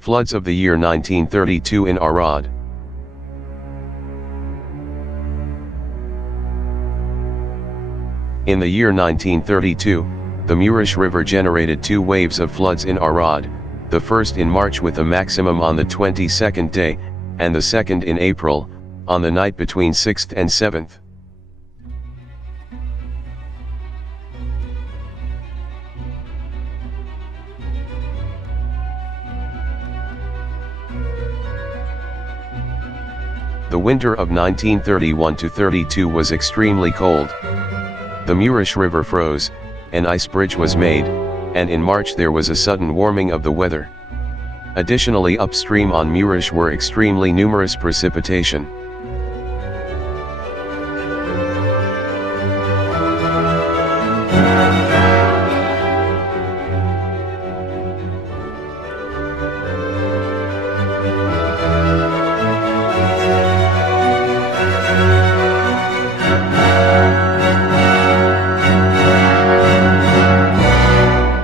Floods of the year 1932 in Arad. In the year 1932, the Murish River generated two waves of floods in Arad, the first in March with a maximum on the 22nd day, and the second in April, on the night between 6th and 7th. The winter of 1931–32 was extremely cold. The Murish River froze, an ice bridge was made, and in March there was a sudden warming of the weather. Additionally, upstream on Murish were extremely numerous precipitation.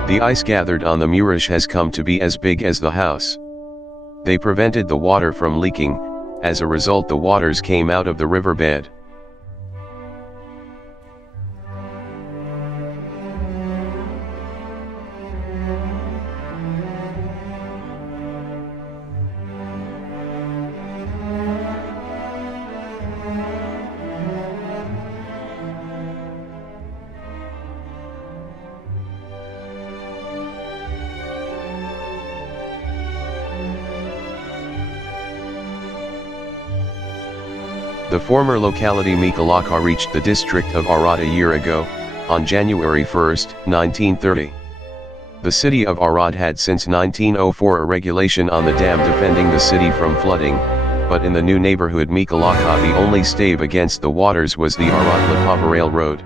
The ice gathered on the Murish has come to be as big as the house. They prevented the water from leaking, as a result the waters came out of the riverbed. The former locality Mikalaka reached the district of Arad a year ago, on January 1, 1930. The city of Arad had since 1904 a regulation on the dam defending the city from flooding, but in the new neighborhood Mikalaka the only stave against the waters was the Arad-Lapava Railroad.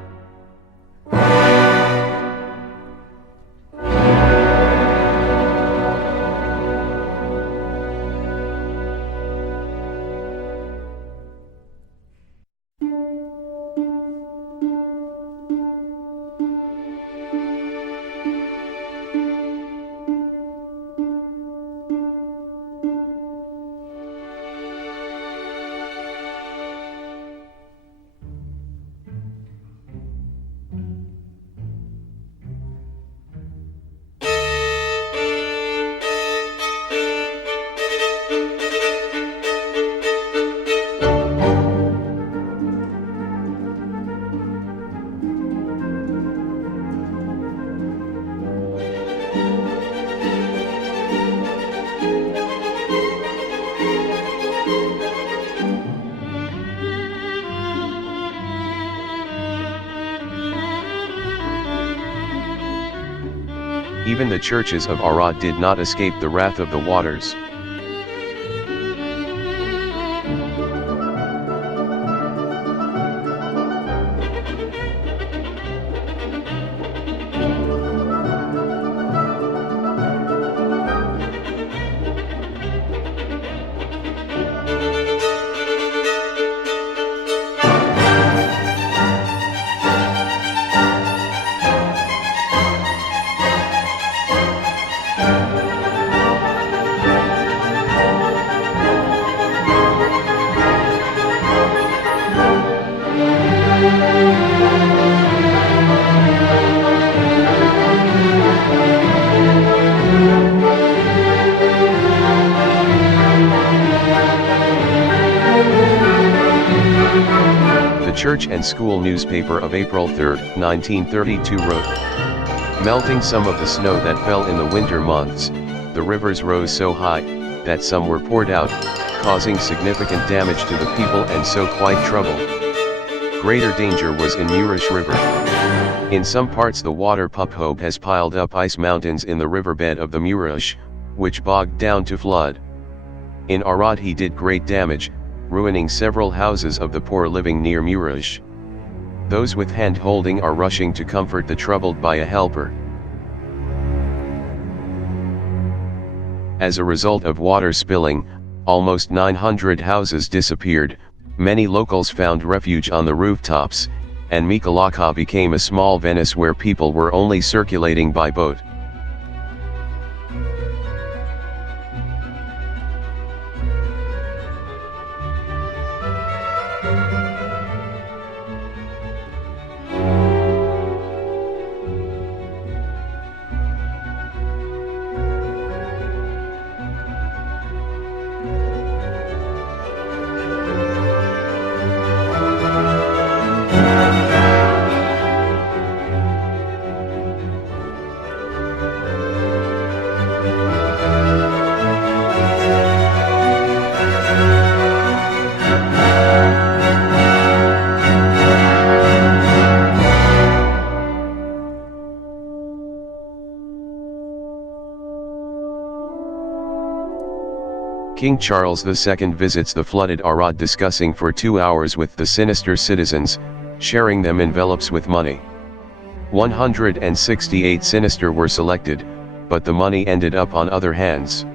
Even the churches of Arad did not escape the wrath of the waters. The Church and School newspaper of April 3, 1932 wrote, "Melting some of the snow that fell in the winter months, the rivers rose so high, that some were poured out, causing significant damage to the people and so quite trouble. Greater danger was in Murish River. In some parts the water Puphobe has piled up ice mountains in the riverbed of the Murish, which bogged down to flood. In Arad he did great damage, ruining several houses of the poor living near Murish. Those with hand-holding are rushing to comfort the troubled by a helper." As a result of water spilling, almost 900 houses disappeared, many locals found refuge on the rooftops, and Mikalaka became a small Venice where people were only circulating by boat. King Charles II visits the flooded Arad, discussing for 2 hours with the sinister citizens, sharing them envelopes with money. 168 sinister were selected, but the money ended up on other hands.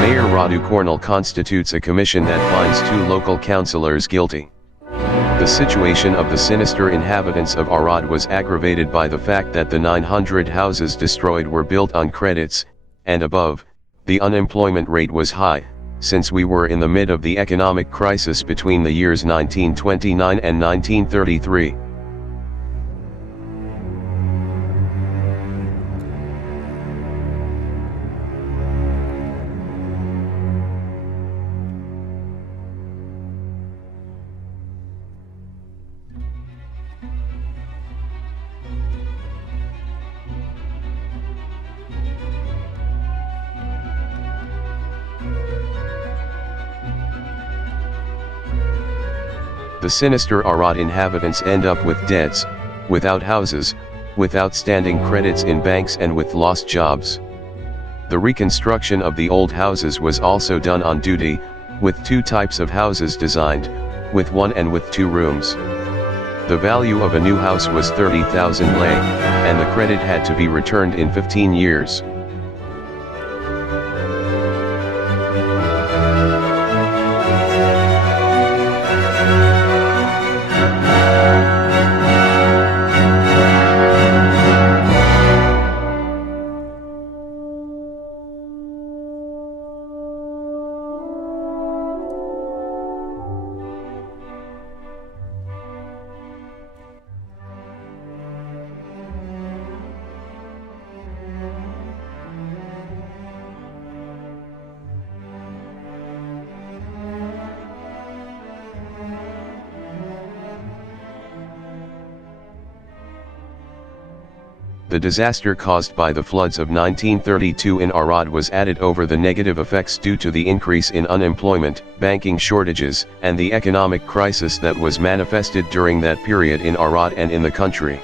Mayor Radu Cornell constitutes a commission that finds 2 local councillors guilty. The situation of the sinister inhabitants of Arad was aggravated by the fact that the 900 houses destroyed were built on credits, and above, the unemployment rate was high, since we were in the mid of the economic crisis between the years 1929 and 1933. The sinister Arad inhabitants end up with debts, without houses, with outstanding credits in banks, and with lost jobs. The reconstruction of the old houses was also done on duty, with 2 types of houses designed, with 1 and with 2 rooms. The value of a new house was 30,000 lei, and the credit had to be returned in 15 years. The disaster caused by the floods of 1932 in Arad was added over the negative effects due to the increase in unemployment, banking shortages, and the economic crisis that was manifested during that period in Arad and in the country.